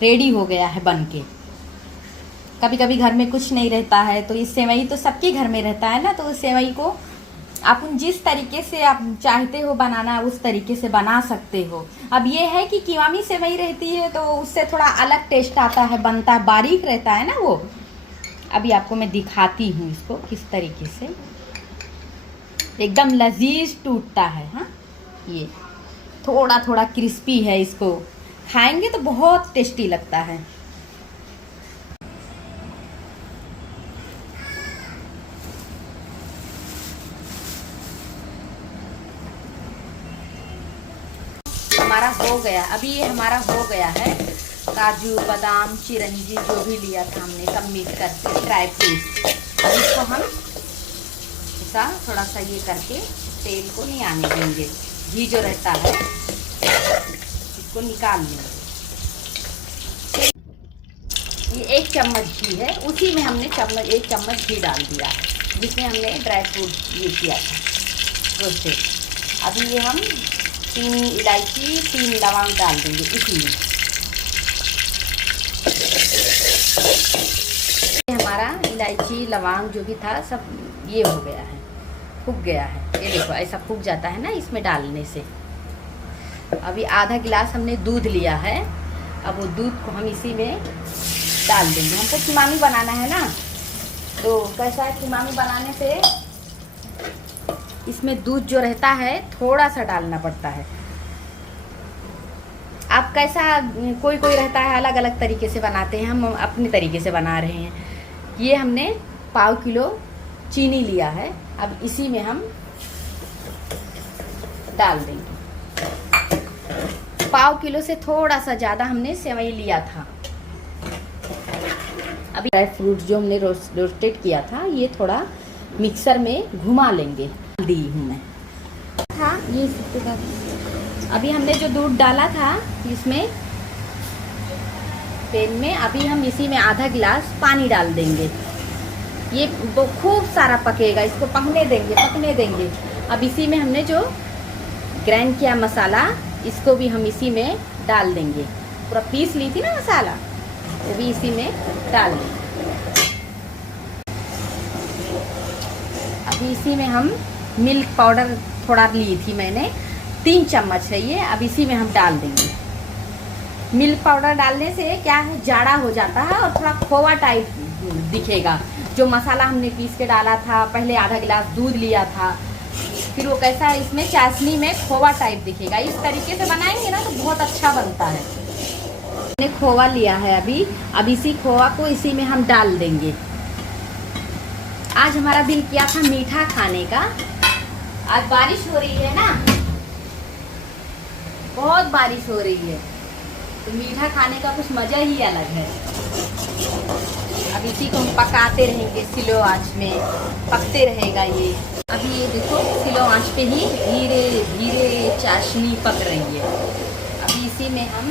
Ready हो गया है बन के। कभी कभी घर में कुछ नहीं रहता है तो इस सेवई तो सबके घर में रहता है ना, तो उस सेवई को आप जिस तरीके से आप चाहते हो बनाना उस तरीके से बना सकते हो। अब ये है कि कीवामी सेवई रहती है तो उससे थोड़ा अलग टेस्ट आता है, बनता है, बारीक रहता है ना वो। अभी आपको मैं दिखाती हूँ इसको किस तरीके से एकदम लजीज टूटता है। हाँ, ये थोड़ा थोड़ा क्रिस्पी है, इसको खाएंगे तो बहुत टेस्टी लगता है। हमारा हो गया, अभी ये हमारा हो गया है। काजू बादाम चिरंजी जो भी लिया था हमने सब मिक्स करके ड्राई फ्रूट्स। अब इसको हम ऐसा थोड़ा सा ये करके तेल को नहीं आने देंगे, घी जो रहता है इसको निकाल लेंगे। ये 1 चम्मच घी है, उसी में हमने 1 चम्मच घी डाल दिया है जिसमें हमने ड्राई फ्रूट ये किया था रोस्टेड। अभी ये हम 3 इलायची 3 लौंग डाल देंगे इसी में। हमारा इलायची लौंग जो भी था सब ये हो गया है, फूक गया है। ये देखो ऐसा फूक जाता है ना इसमें डालने से। अभी आधा गिलास हमने दूध लिया है, अब वो दूध को हम इसी में डाल देंगे। हमको कीमामी बनाना है ना, तो कैसा है कीमामी बनाने से इसमें दूध जो रहता है थोड़ा सा डालना पड़ता है। आप कैसा, कोई कोई रहता है अलग अलग तरीके से बनाते हैं, हम अपने तरीके से बना रहे हैं। ये हमने 1/4 किलो चीनी लिया है, अब इसी में हम डाल देंगे। 1/4 किलो से थोड़ा सा ज़्यादा हमने सेवई लिया था। अभी ड्राई फ्रूट जो हमने रोस्टेड किया था ये थोड़ा मिक्सर में घुमा लेंगे। दी हूँ मैं हाँ ये अभी हमने जो दूध डाला था इसमें पैन में, अभी हम इसी में आधा गिलास पानी डाल देंगे। ये वो खूब सारा पकेगा, इसको पकने देंगे। अब इसी में हमने जो ग्राइंड किया मसाला इसको भी हम इसी में डाल देंगे। पूरा पीस ली थी ना मसाला, वो भी इसी में डाल देंगे। अभी इसी में हम मिल्क पाउडर थोड़ा ली थी मैंने, 3 चम्मच है ये, अब इसी में हम डाल देंगे। मिल्क पाउडर डालने से क्या है, जाड़ा हो जाता है और थोड़ा खोवा टाइप दिखेगा। जो मसाला हमने पीस के डाला था, पहले आधा गिलास दूध लिया था, फिर वो कैसा है इसमें चाशनी में खोवा टाइप दिखेगा। इस तरीके से बनाएंगे ना तो बहुत अच्छा बनता है। हमने खोवा लिया है अभी, अब इसी खोवा को इसी में हम डाल देंगे। आज हमारा दिल किया था मीठा खाने का। आज बारिश हो रही है ना, बहुत बारिश हो रही है, तो मीठा खाने का कुछ मजा ही अलग है। अब इसी को हम पकाते रहेंगे, स्लो आंच में पकते रहेगा ये। अभी ये देखो स्लो आंच पे ही धीरे धीरे चाशनी पक रही है। अभी इसी में हम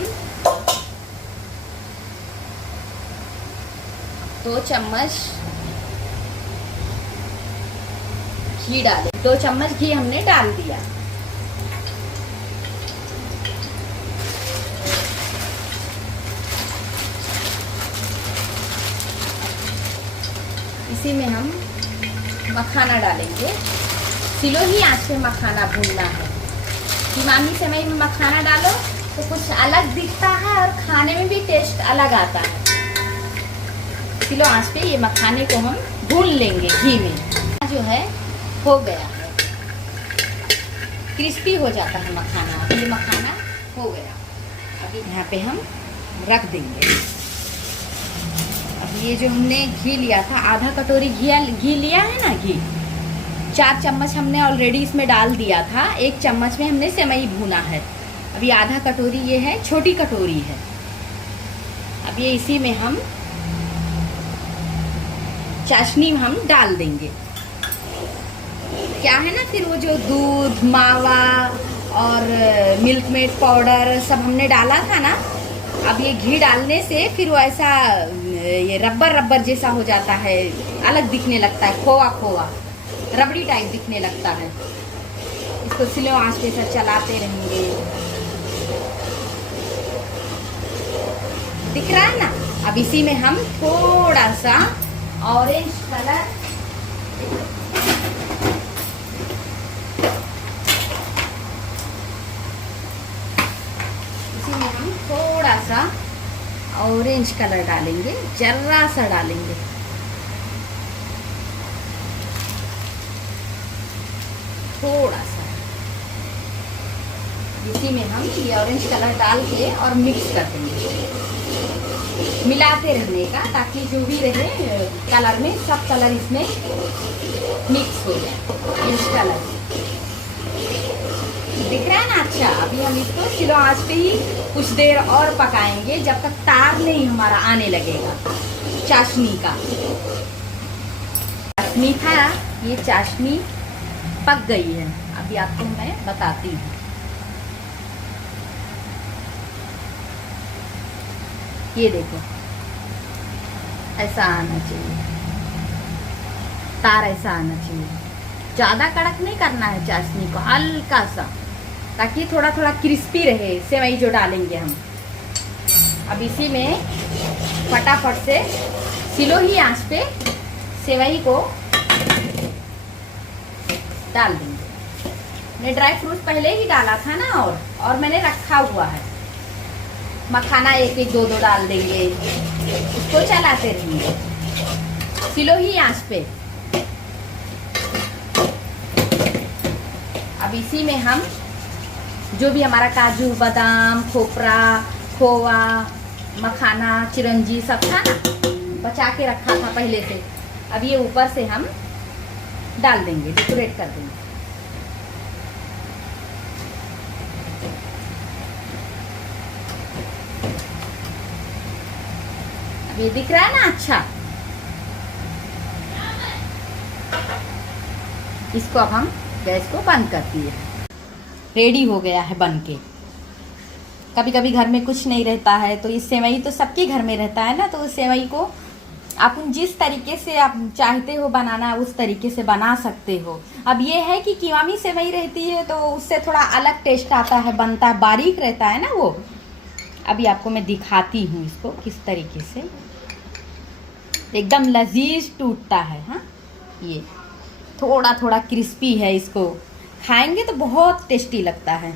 2 चम्मच घी डाले। 2 चम्मच घी हमने डाल दिया। इसी में हम मखाना डालेंगे। स्लो ही आंच पे मखाना भूनना है। कीमामी सेवई में मखाना डालो तो कुछ अलग दिखता है और खाने में भी टेस्ट अलग आता है। स्लो आंच पे ये मखाने को हम भून लेंगे घी में। जो है हो गया है, क्रिस्पी हो जाता है मखाना। ये मखाना हो गया, अभी यहाँ पे हम रख देंगे। अब ये जो हमने घी लिया था, आधा कटोरी घी लिया है ना, घी 4 चम्मच हमने ऑलरेडी इसमें डाल दिया था। 1 चम्मच में हमने सेवई भुना है। अभी आधा कटोरी ये है, छोटी कटोरी है। अब ये इसी में हम चाशनी हम डाल देंगे। क्या है ना, फिर वो जो दूध मावा और मिल्क मेड पाउडर सब हमने डाला था ना, अब ये घी डालने से फिर वो ऐसा ये रबर जैसा हो जाता है, अलग दिखने लगता है, खोवा खोवा रबड़ी टाइप दिखने लगता है। इसको स्लो आंच पे से चलाते रहेंगे। दिख रहा है ना। अब इसी में हम थोड़ा सा ऑरेंज कलर, इसी में हम थोड़ा सा ऑरेंज कलर डालेंगे, जरा सा डालेंगे। थोड़ा सा इसी में हम ये ऑरेंज कलर डाल के और मिक्स कर देंगे, मिलाते रहने का, ताकि जो भी रहे कलर में सब कलर इसमें मिक्स हो जाए। ऑरेंज कलर दिख रहा है ना। अच्छा, अभी हम इसको स्लो आंच पे ही कुछ देर और पकाएंगे, जब तक तार नहीं हमारा आने लगेगा चाशनी का। चाशनी था, ये चाशनी पक गई है। अभी आपको मैं बताती हूँ। ये देखो, ऐसा आना चाहिए, तार ऐसा आना चाहिए। ज़्यादा कड़क नहीं करना है चाशनी को, हल्का सा, ताकि थोड़ा थोड़ा क्रिस्पी रहे सेवई जो डालेंगे हम। अब इसी में फटाफट से स्लो ही आंच पे सेवई को डाल देंगे। मैं ड्राई फ्रूट पहले ही डाला था ना, और मैंने रखा हुआ है। मखाना एक एक दो दो डाल देंगे, उसको चलाते रहेंगे स्लो ही आंच पे। अब इसी में हम जो भी हमारा काजू बादाम खोपरा खोवा मखाना चिरंजी सब था ना, बचा के रखा था पहले से, अब ये ऊपर से हम डाल देंगे, डेकोरेट कर देंगे। अब ये दिख रहा है ना। अच्छा, इसको अब हम गैस को बंद कर दिए। रेडी हो गया है बन के। कभी कभी घर में कुछ नहीं रहता है, तो इस सेवई तो सबके घर में रहता है ना, तो उस सेवई को आप जिस तरीके से आप चाहते हो बनाना उस तरीके से बना सकते हो। अब ये है कि कीवामी सेवई रहती है तो उससे थोड़ा अलग टेस्ट आता है, बनता है, बारीक रहता है ना वो। अभी आपको मैं दिखाती हूँ इसको किस तरीके से, एकदम लजीज टूटता है। हाँ, ये थोड़ा थोड़ा क्रिस्पी है, इसको खाएंगे तो बहुत टेस्टी लगता है।